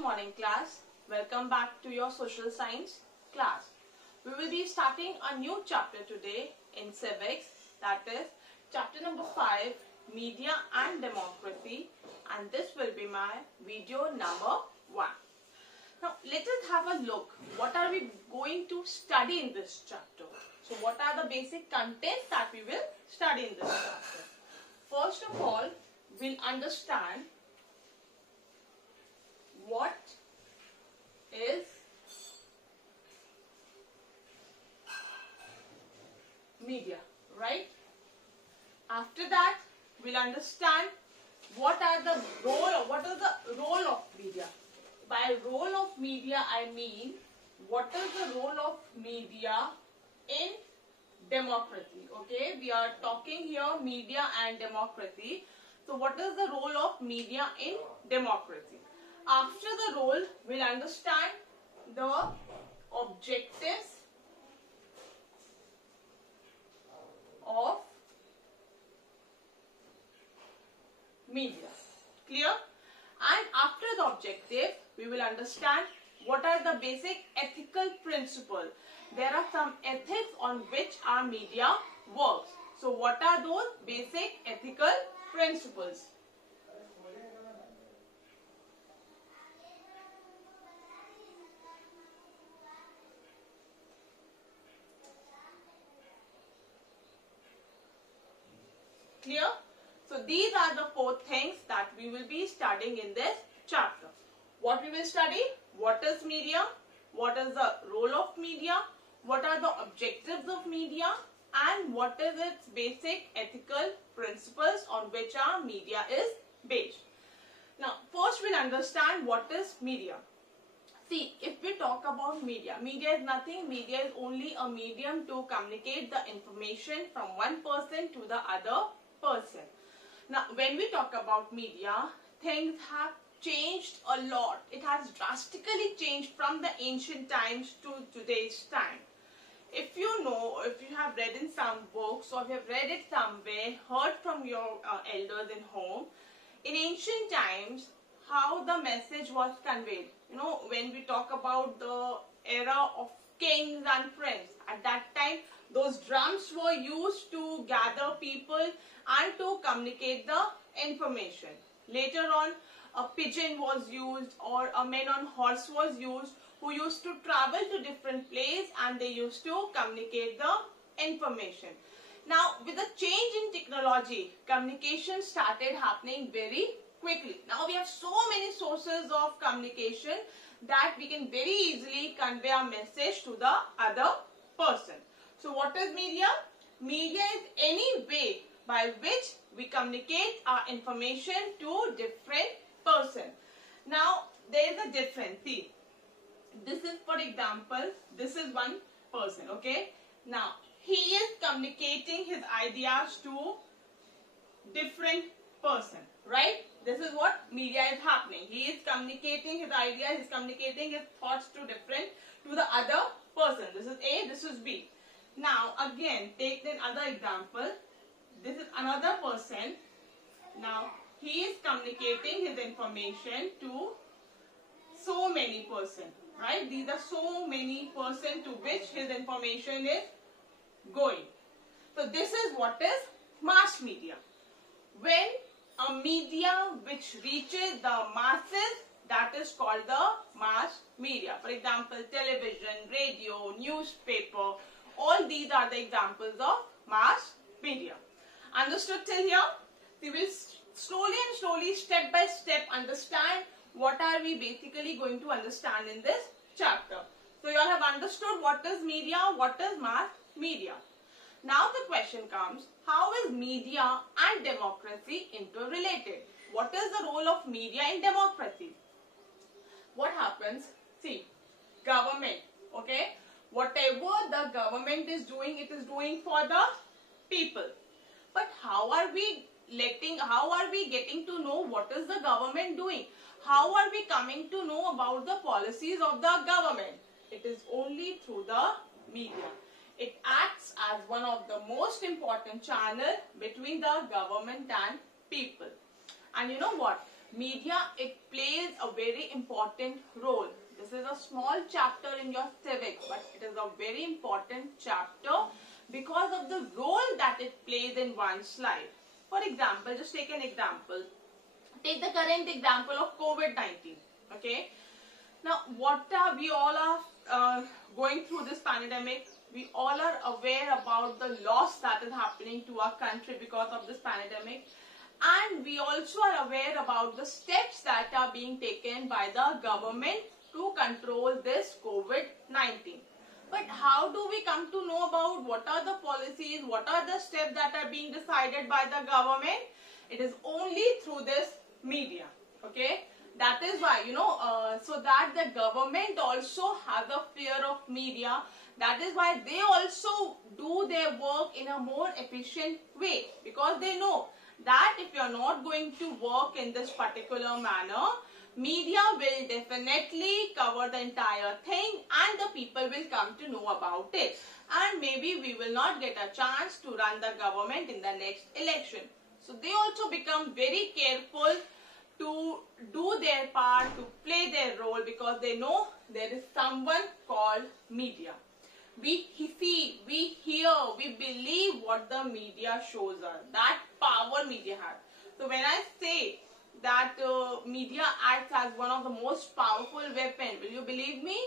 morning class. Welcome back to your social science class. We will be starting a new chapter today in civics, that is chapter number 5, media and democracy, and this will be my video number 1. Now let us have a look. What are we going to study in this chapter? So what are the basic contents that we will study in this chapter? First of all, we'll understand what is media, right? After that, we'll understand what is the role of media. By role of media, I mean what is the role of media in democracy. Okay, we are talking here media and democracy. So what is the role of media in democracy? After the role, we'll understand the objectives of media. Clear? And after the objective, we will understand what are the basic ethical principles. There are some ethics on which our media works. So what are those basic ethical principles? Clear? So these are the 4 things that we will be studying in this chapter. What we will study? What is media? What is the role of media? What are the objectives of media? And what is its basic ethical principles on which our media is based? Now, first we'll understand what is media. See, if we talk about media, media is nothing. Media is only a medium to communicate the information from one person to the other person. Now, when we talk about media, things have changed a lot. It has drastically changed from the ancient times to today's time. If you know, if you have read in some books or you have read it somewhere, heard from your elders in home, in ancient times, how the message was conveyed. You know, when we talk about the era of kings and princes, at that time, those drums were used to gather people and to communicate the information. Later on, a pigeon was used or a man on horse was used who used to travel to different places and they used to communicate the information. Now, with the change in technology, communication started happening very quickly. Now, we have so many sources of communication that we can very easily convey our message to the other person. So, what is media? Media is any way by which we communicate our information to different person. Now, there is a difference. See, this is, for example, this is one person, okay? Now, he is communicating his ideas to different person, right? This is what media is happening. He is communicating his ideas, he is communicating his thoughts to the other person. This is A, this is B. Now, again, take another example. This is another person. Now, he is communicating his information to so many persons, right? These are so many persons to which his information is going. So, this is what is mass media. When a media which reaches the masses, that is called the mass media. For example, television, radio, newspaper, all these are the examples of mass media. Understood till here? We will slowly, step by step understand what are we basically going to understand in this chapter. So you all have understood what is media, what is mass media. Now the question comes, how is media and democracy interrelated? What is the role of media in democracy? What happens? See, government, okay? Whatever the government is doing, it is doing for the people. But how are we getting to know what is the government doing? How are we coming to know about the policies of the government? It is only through the media. It acts as one of the most important channels between the government and people. And you know what? Media, it plays a very important role. This is a small chapter in your civics, but it is a very important chapter because of the role that it plays in one's life. For example, just take an example. Take the current example of COVID-19. Okay. Now, we all are going through this pandemic. We all are aware about the loss that is happening to our country because of this pandemic. And we also are aware about the steps that are being taken by the government to control this COVID-19. But how do we come to know about what are the policies, what are the steps that are being decided by the government? It is only through this media. Okay. That is why, so that the government also has a fear of media. That is why they also do their work in a more efficient way, because they know that if you are not going to work in this particular manner, media will definitely cover the entire thing and the people will come to know about it. And maybe we will not get a chance to run the government in the next election. So they also become very careful to do their part, to play their role, because they know there is someone called media. We see, we hear, we believe what the media shows us. That power media has. So when I say that media acts as one of the most powerful weapons, will you believe me?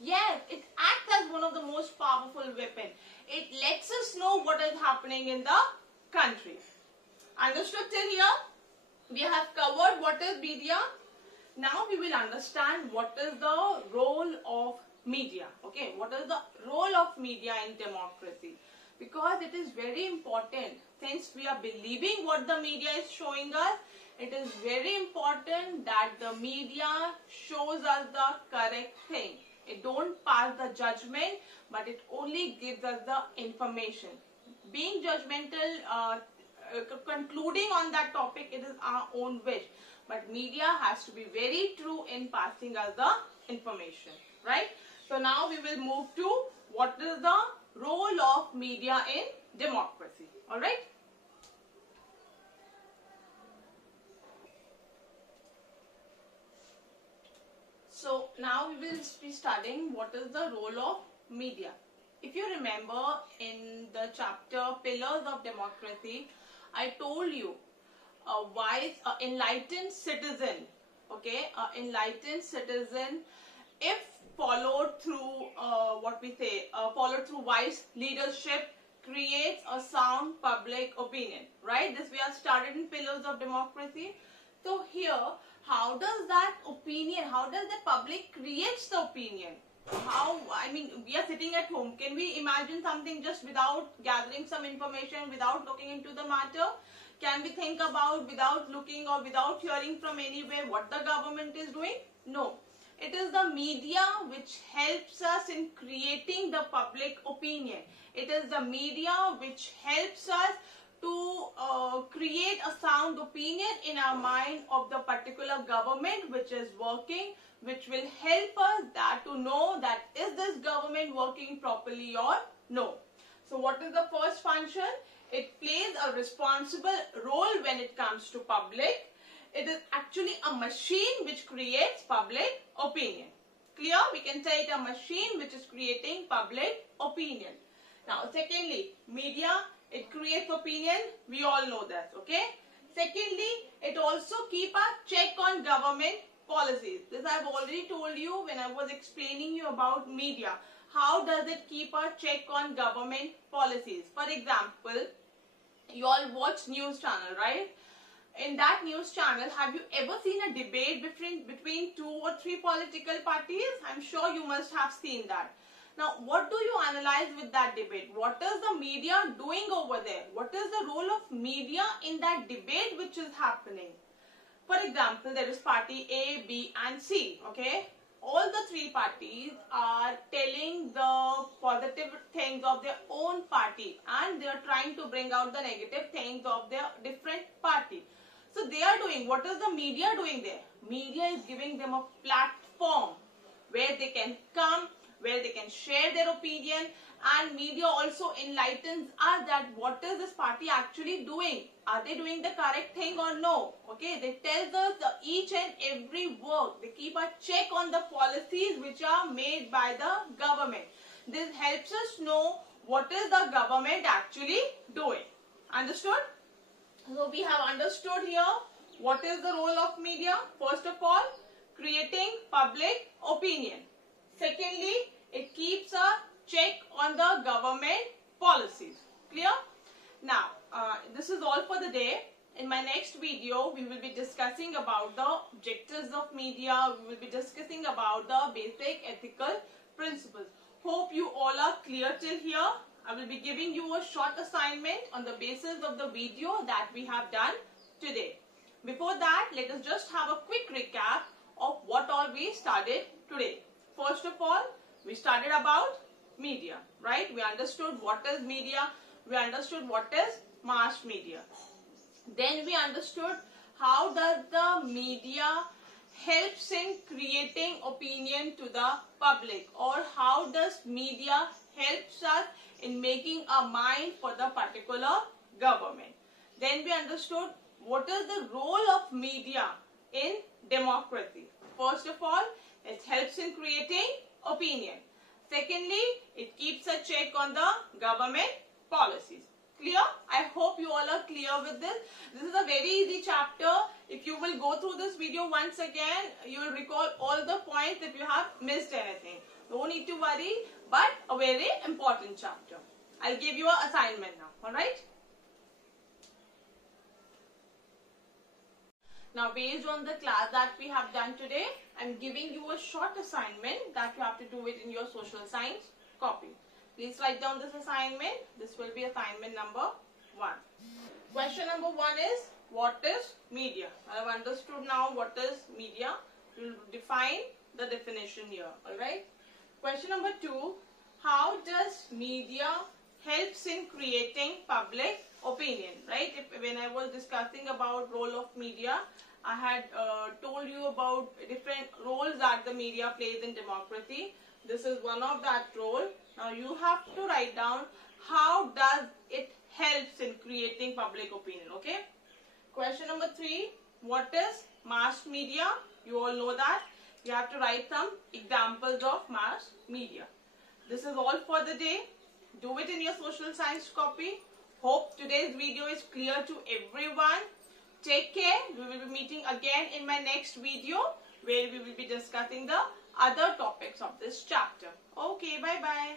Yes, it acts as one of the most powerful weapons. It lets us know what is happening in the country. Understood till here? We have covered what is media. Now we will understand what is the role of media. Okay, what is the role of media in democracy? Because it is very important. Since we are believing what the media is showing us, it is very important that the media shows us the correct thing. It don't pass the judgment, but it only gives us the information. Being judgmental, concluding on that topic, it is our own wish. But media has to be very true in passing us the information. Right? So now we will move to what is the role of media in democracy. Alright? So now we will be studying what is the role of media. If you remember in the chapter Pillars of Democracy, I told you a wise, enlightened citizen, okay, enlightened citizen, if followed through followed through wise leadership, creates a sound public opinion, right? This we have started in Pillars of Democracy. So here, how does that opinion, how does the public creates the opinion? We are sitting at home. Can we imagine something just without gathering some information, without looking into the matter? Can we think about without looking or without hearing from anywhere what the government is doing? No. It is the media which helps us in creating the public opinion. It is the media which helps us to create a sound opinion in our mind of the particular government which is working, which will help us to know that is this government working properly or no. So what is the first function? It plays a responsible role when it comes to public. It is actually a machine which creates public opinion. Clear? We can say it a machine which is creating public opinion. Now secondly, media, it creates opinion. We all know that. Okay. Secondly, it also keep a check on government policies. This I have already told you when I was explaining you about media. How does it keep a check on government policies? For example, you all watch news channel, right? In that news channel, have you ever seen a debate between 2 or 3 political parties? I'm sure you must have seen that. Now, what do you analyze with that debate? What is the media doing over there? What is the role of media in that debate which is happening? For example, there is party A, B and C, okay? All the 3 parties are telling the positive things of their own party and they are trying to bring out the negative things of their different party. So they are doing, what is the media doing there? Media is giving them a platform where they can come where they can share their opinion, and media also enlightens us that what is this party actually doing? Are they doing the correct thing or no? Okay, they tell us each and every work. They keep a check on the policies which are made by the government. This helps us know what is the government actually doing. Understood? So we have understood here what is the role of media. First of all, creating public opinion. Secondly, it keeps a check on the government policies. Clear? Now, this is all for the day. In my next video, we will be discussing about the objectives of media. We will be discussing about the basic ethical principles. Hope you all are clear till here. I will be giving you a short assignment on the basis of the video that we have done today. Before that, let us just have a quick recap of what all we studied today. First of all, we studied about media, right? We understood what is media. We understood what is mass media. Then we understood how does the media helps in creating opinion to the public, or how does media helps us in making a mind for the particular government. Then we understood what is the role of media in democracy. First of all, it helps in creating opinion. Secondly, it keeps a check on the government policies. Clear? I hope you all are clear with this. This is a very easy chapter. If you will go through this video once again, you will recall all the points if you have missed anything. No need to worry, but a very important chapter. I'll give you an assignment now. Alright? Now, based on the class that we have done today, I'm giving you a short assignment that you have to do it in your social science copy. Please write down this assignment. This will be assignment number 1. Question number 1 is, what is media? I have understood now what is media. We will define the definition here. Alright. Question number 2, how does media helps in creating public opinion? Right. When I was discussing about role of media, I had told you about different roles that the media plays in democracy. This is one of that role. Now you have to write down how does it helps in creating public opinion. Okay. Question number 3, what is mass media? You all know that. You have to write some examples of mass media. This is all for the day. Do it in your social science copy. Hope today's video is clear to everyone. Take care. We will be meeting again in my next video where we will be discussing the other topics of this chapter. Okay, bye-bye.